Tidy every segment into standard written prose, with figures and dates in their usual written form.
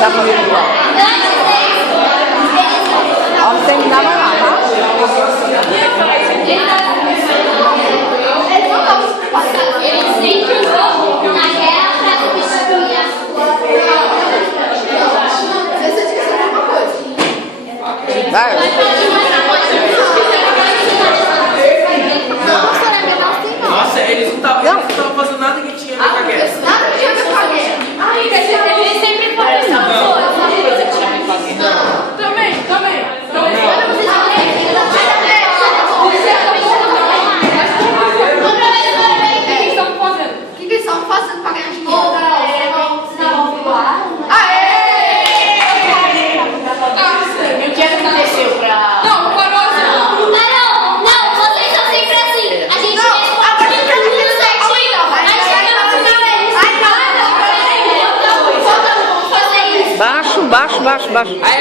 tá comigo lá. Ó, você me dava lá, tá? Eles sempre vão na guerra pra destruir as coisas. Você esqueceu alguma coisa? Vai. Nossa, eles não estavam fazendo nada que tinha a ver com a guerra. Nada tinha a ver com a guerra. Eles sempre falam essas coisas. Também. O que eles estão fazendo pra ganhar dinheiro? E o que aconteceu pra... Não, vocês são sempre assim. A gente responde tudo certinho. Aí chega no final vamos fazer isso. Baixo. Aí,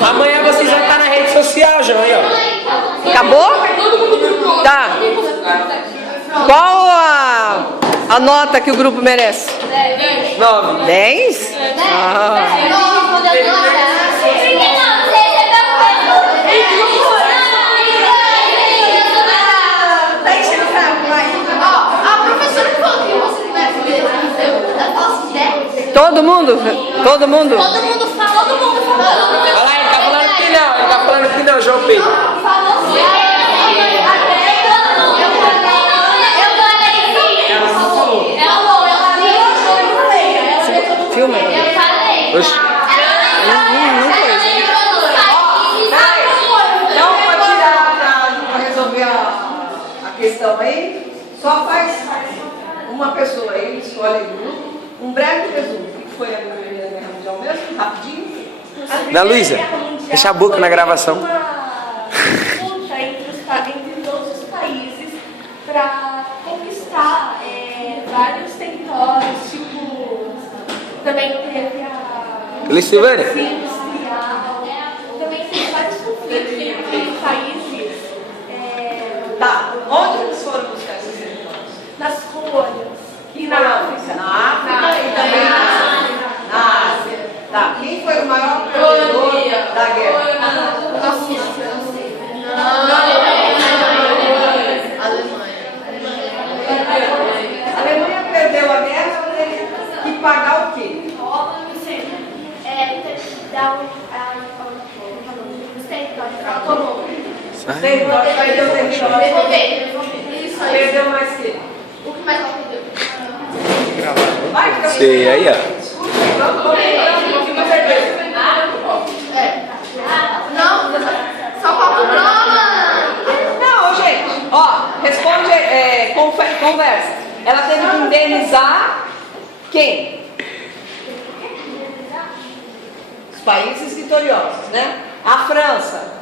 amanhã vocês vão estar na rede social, João, aí, ó. Acabou? Tá. Qual a nota que o grupo merece? 9. 10? Ah. A professora que falou que você vai fazer, ela fala assim, 10. Todo mundo? Todo mundo fala. Olha lá, ele tá falando que não, João Pedro. Filma. Oxi. Não pode tirar para resolver a questão aí. Só faz uma pessoa aí, escolhe o grupo. Um breve resumo. O que foi a Primeira Guerra Mundial mesmo? Rapidinho. Da Luísa, fecha a boca na gravação. Uma luta entre todos os países para conquistar vários territórios, tipo, também teve a Feliz Silvânia. industrial, também teve vários conflitos entre países Tá. Onde eles foram buscar esses territórios? nas colônias e na África. Na África e também na Ásia. Tá. Quem foi o maior perdedor da guerra? A Alemanha perdeu a guerra, teve que pagar o quê? Território, perdeu território. Perdeu mais o quê? O que mais ela perdeu? Vai, fica bem. Sei, aí, ó. Não, só papo Não, gente, ó, responde, conversa. Ela teve que indenizar quem? Os países vitoriosos, né? A França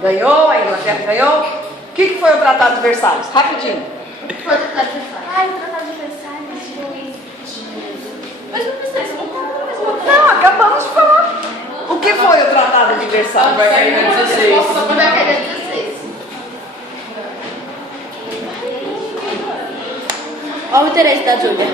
ganhou, a Inglaterra ganhou. O que foi o Tratado de Versalhes? Rapidinho. Foi tentar de fato. O Tratado de Versalhes foi... Mas não precisa, vamos contar mais uma coisa. Não, acabamos de falar. O que foi o Tratado de Versalhes? Vai cair na 16. Quando vai cair 16. Olha o interesse da Júlia.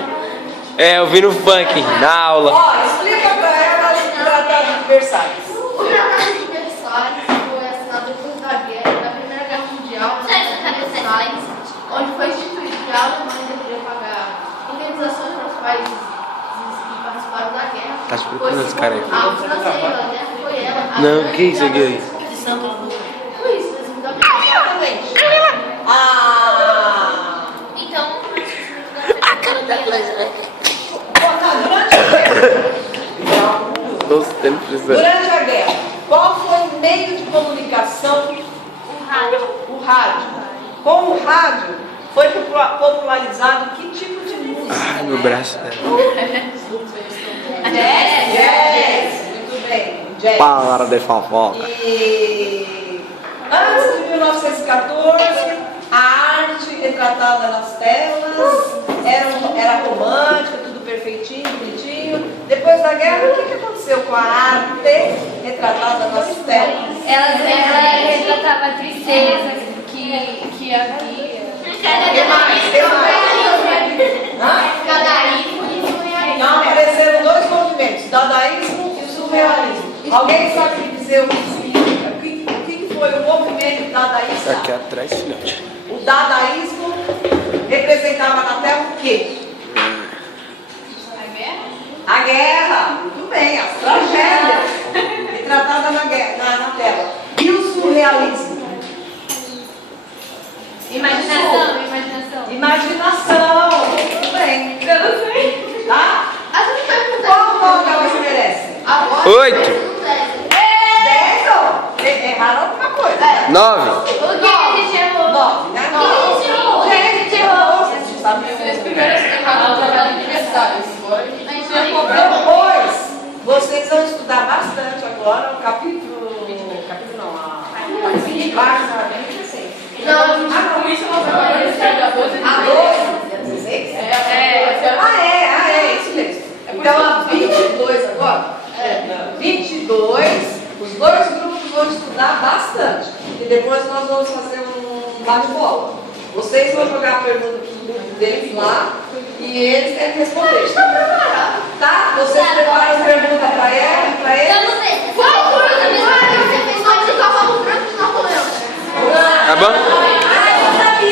É, eu vi no funk, na aula. Ó, explica pra ela o Tratado de Versalhes. O Tratado de Versalhes foi assinado depois da Primeira Guerra Mundial, Versalhes, onde foi instituído que a Alemanha deveria pagar indenizações para os países que participaram da guerra. Tá te procurando esse cara aí. A França e a Inglaterra foi ela. Não, que isso aqui aí? Foi isso, resumidamente. Ah! Então, Nossa, tem precisando. Durante a guerra, qual foi o meio de comunicação? O rádio. Com o rádio, foi popularizado que tipo de música? Ai, meu braço. Jazz. Muito bem, jazz. Para de fofoca. E antes de 1914, a arte retratada nas telas era romântica, tudo perfeitinho, bonitinho. Depois da guerra, o que aconteceu com a arte retratada nas telas? ela retratava a tristeza que havia. Que mais? Hã? Dadaísmo e surrealismo. Então apareceram dois movimentos, dadaísmo Alguém sabe me dizer o que significa? O que foi o movimento dadaísta? Aqui atrás, filhote. O dadaísmo representava na tela o quê? A guerra, muito bem, as tragédias retratadas na tela. E o surrealismo? Imaginação. Imaginação, muito bem. Eu não sei. Tá? A gente pergunta. Qual nota elas merecem? Agora. 8. 10 ou? Erraram alguma coisa. 9. O que a gente errou? 9, né? O que a gente errou? Gente, errou. Vocês sabem Vocês primeiro erraram o trabalho de aniversário. Agora a gente Depois, vocês vão estudar bastante agora o capítulo. Capítulo não, a 26. não, com isso não vai ser da 12 A 12, 16? É isso mesmo. Então a 22 agora? 22, os dois grupos vão estudar bastante. E depois nós vamos fazer um bate-bola. Vocês vão jogar a pergunta para o grupo deles lá e eles têm que responder. Tá? Vocês preparam as perguntas para ele? Eu não sei. Qual foi o que você fez? Nós estávamos brancos na Napoleão. Tá bom?